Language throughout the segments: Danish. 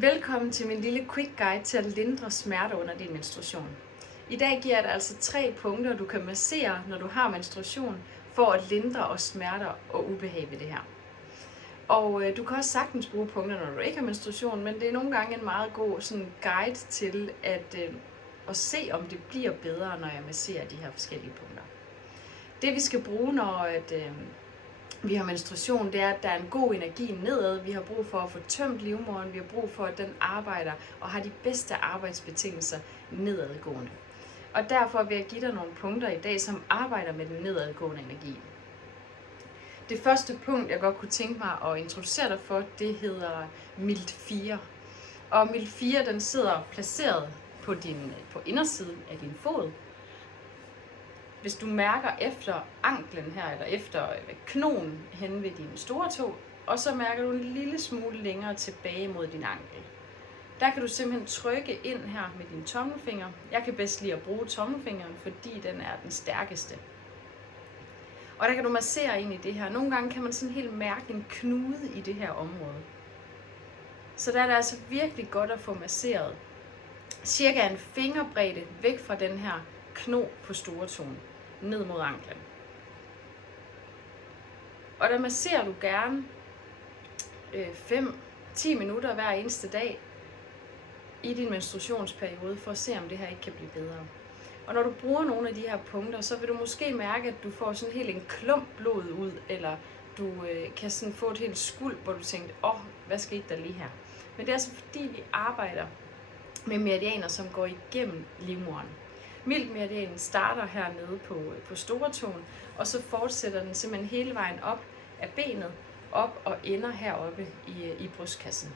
Velkommen til min lille quick guide til at lindre smerte under din menstruation. I dag giver jeg dig altså 3 punkter, du kan massere, når du har menstruation, for at lindre og smerter og ubehag ved det her. Og du kan også sagtens bruge punkter, når du ikke har menstruation, men det er nogle gange en meget god sådan, guide til at se, om det bliver bedre, når jeg masserer de her forskellige punkter. Det vi skal bruge, når vi har menstruation, det er, at der er en god energi nedad. Vi har brug for at få tømt livmoderen. Vi har brug for, at den arbejder og har de bedste arbejdsbetingelser nedadgående. Og derfor vil jeg give dig nogle punkter i dag, som arbejder med den nedadgående energi. Det første punkt, jeg godt kunne tænke mig at introducere dig for, det hedder Mild 4. Og Mild 4, den sidder placeret på indersiden af din fod. Hvis du mærker efter anklen her, eller efter knogen hen ved din store tå, og så mærker du en lille smule længere tilbage mod din ankel. Der kan du simpelthen trykke ind her med din tommelfinger. Jeg kan bedst lide at bruge tommelfingeren, fordi den er den stærkeste. Og der kan du massere ind i det her. Nogle gange kan man sådan helt mærke en knude i det her område. Så der er det altså virkelig godt at få masseret cirka en fingerbredde væk fra den her kno på storetåen, ned mod anklen. Og der masserer du gerne 5-10 minutter hver eneste dag i din menstruationsperiode, for at se, om det her ikke kan blive bedre. Og når du bruger nogle af de her punkter, så vil du måske mærke, at du får sådan helt en klump blod ud, eller du kan sådan få et helt skuld, hvor du tænker, hvad skete der lige her? Men det er altså fordi, vi arbejder med meridianer, som går igennem livmoderen. Miltmeridianen starter hernede på storetåen, og så fortsætter den simpelthen hele vejen op af benet, op og ender heroppe i brystkassen.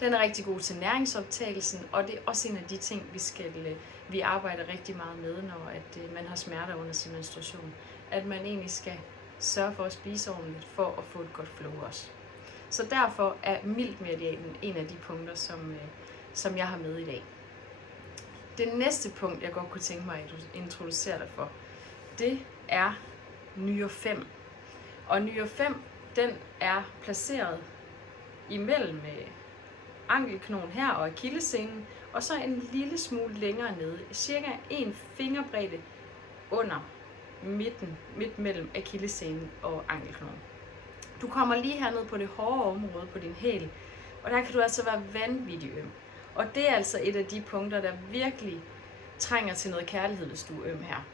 Den er rigtig god til næringsoptagelsen, og det er også en af de ting, vi arbejder rigtig meget med, når man har smerter under sin menstruation. At man egentlig skal sørge for at spise ordentligt, for at få et godt flow også. Så derfor er miltmeridianen en af de punkter, som jeg har med i dag. Det næste punkt, jeg godt kunne tænke mig at introducere dig for, det er nyre 5. Og nyre 5, den er placeret imellem ankelknogen her og akillessenen, og så en lille smule længere nede, cirka en fingerbredde under midt mellem akillessenen og ankelknogen. Du kommer lige herned på det hårde område på din hæl, og der kan du altså være vanvittig øm. Og det er altså et af de punkter, der virkelig trænger til noget kærlighed, hvis du er øm her.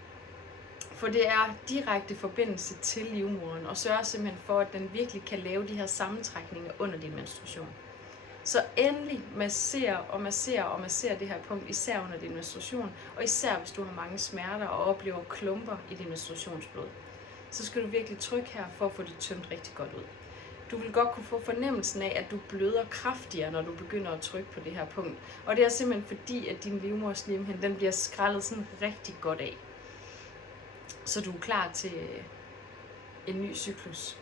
For det er direkte forbindelse til livmoderen, og sørger simpelthen for, at den virkelig kan lave de her sammentrækninger under din menstruation. Så endelig massere det her punkt, især under din menstruation, og især hvis du har mange smerter og oplever klumper i din menstruationsblod. Så skal du virkelig trykke her for at få det tømt rigtig godt ud. Du vil godt kunne få fornemmelsen af, at du bløder kraftigere, når du begynder at trykke på det her punkt. Og det er simpelthen fordi, at din livmoderslimhinde, den bliver skrællet sådan rigtig godt af. Så du er klar til en ny cyklus.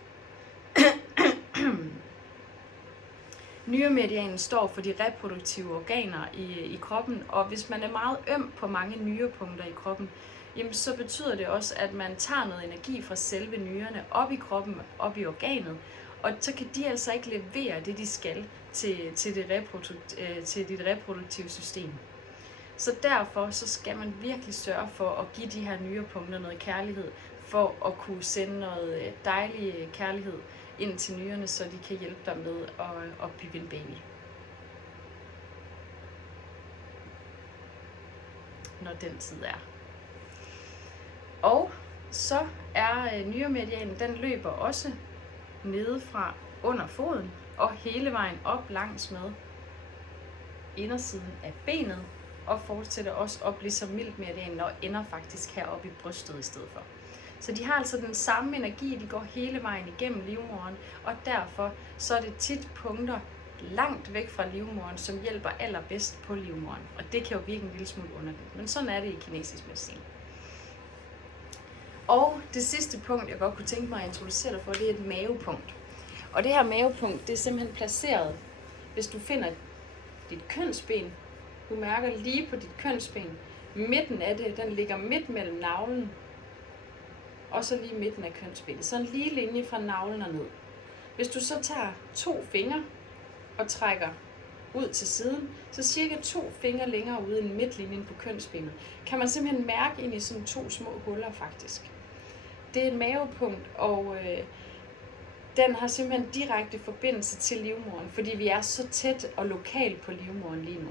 Nyremeridianen står for de reproduktive organer i kroppen, og hvis man er meget øm på mange nyrepunkter i kroppen, jamen så betyder det også, at man tager noget energi fra selve nyrerne op i kroppen, op i organet, og så kan de altså ikke levere det, de skal til dit reproduktive system. Så derfor så skal man virkelig sørge for at give de her nyrepunkter noget kærlighed, for at kunne sende noget dejlig kærlighed ind til nyrerne, så de kan hjælpe dig med at bygge en baby. Når den tid er. Og så er nyremeridianen, den løber også nede fra under foden og hele vejen op langs med indersiden af benet, og fortsætter også op ligesom miltmeridianen og ender faktisk heroppe i brystet i stedet for. Så de har altså den samme energi, de går hele vejen igennem livmoderen, og derfor så er det tit punkter langt væk fra livmoderen, som hjælper allerbedst på livmoderen. Og det kan jo virke en lille smule underligt, men sådan er det i kinesisk medicin. Og det sidste punkt, jeg godt kunne tænke mig at introducere dig for, det er et mavepunkt. Og det her mavepunkt, det er simpelthen placeret, hvis du finder dit kønsben, du mærker lige på dit kønsben, midten af det, den ligger midt mellem navlen, og så lige midten af kønsbenet. Så en lige linje fra navlen og ned. Hvis du så tager 2 fingre og trækker ud til siden, så cirka 2 fingre længere ude end midtlinjen på kønsbenet, kan man simpelthen mærke ind i sådan 2 små huller faktisk. Det er et mavepunkt, og den har simpelthen direkte forbindelse til livmoderen, fordi vi er så tæt og lokalt på livmoderen lige nu.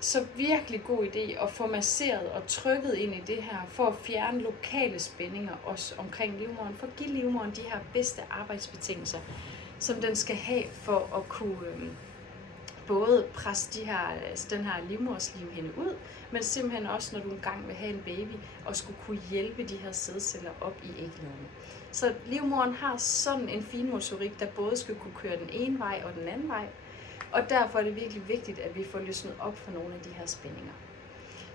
Så virkelig god idé at få masseret og trykket ind i det her, for at fjerne lokale spændinger også omkring livmoderen, for at give livmoderen de her bedste arbejdsbetingelser, som den skal have for at kunne både presse den her livmoderslimhinde ud, men simpelthen også, når du engang vil have en baby, og skulle kunne hjælpe de her sædceller op i æggeloven. Så livmoderen har sådan en finmotorik, der både skal kunne køre den ene vej og den anden vej, og derfor er det virkelig vigtigt, at vi får løsnet op for nogle af de her spændinger.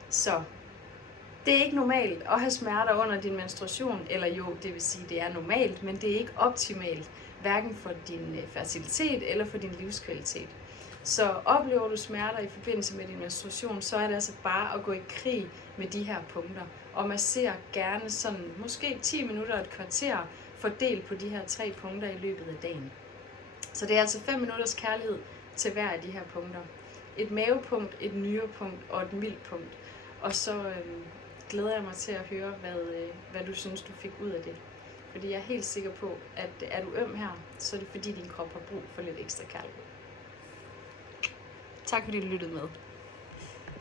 Så det er ikke normalt at have smerter under din menstruation, eller jo, det vil sige, det er normalt, men det er ikke optimalt, hverken for din fertilitet eller for din livskvalitet. Så oplever du smerter i forbindelse med din menstruation, så er det altså bare at gå i krig med de her punkter. Og massere gerne sådan måske 10 minutter og et kvarter fordelt på de her 3 punkter i løbet af dagen. Så det er altså 5 minutters kærlighed til hver af de her punkter. Et mavepunkt, et nyrepunkt og et mildpunkt. Og så glæder jeg mig til at høre, hvad du synes, du fik ud af det. Fordi jeg er helt sikker på, at er du øm her, så er det fordi din krop har brug for lidt ekstra kærlighed. Tak fordi du lyttede med.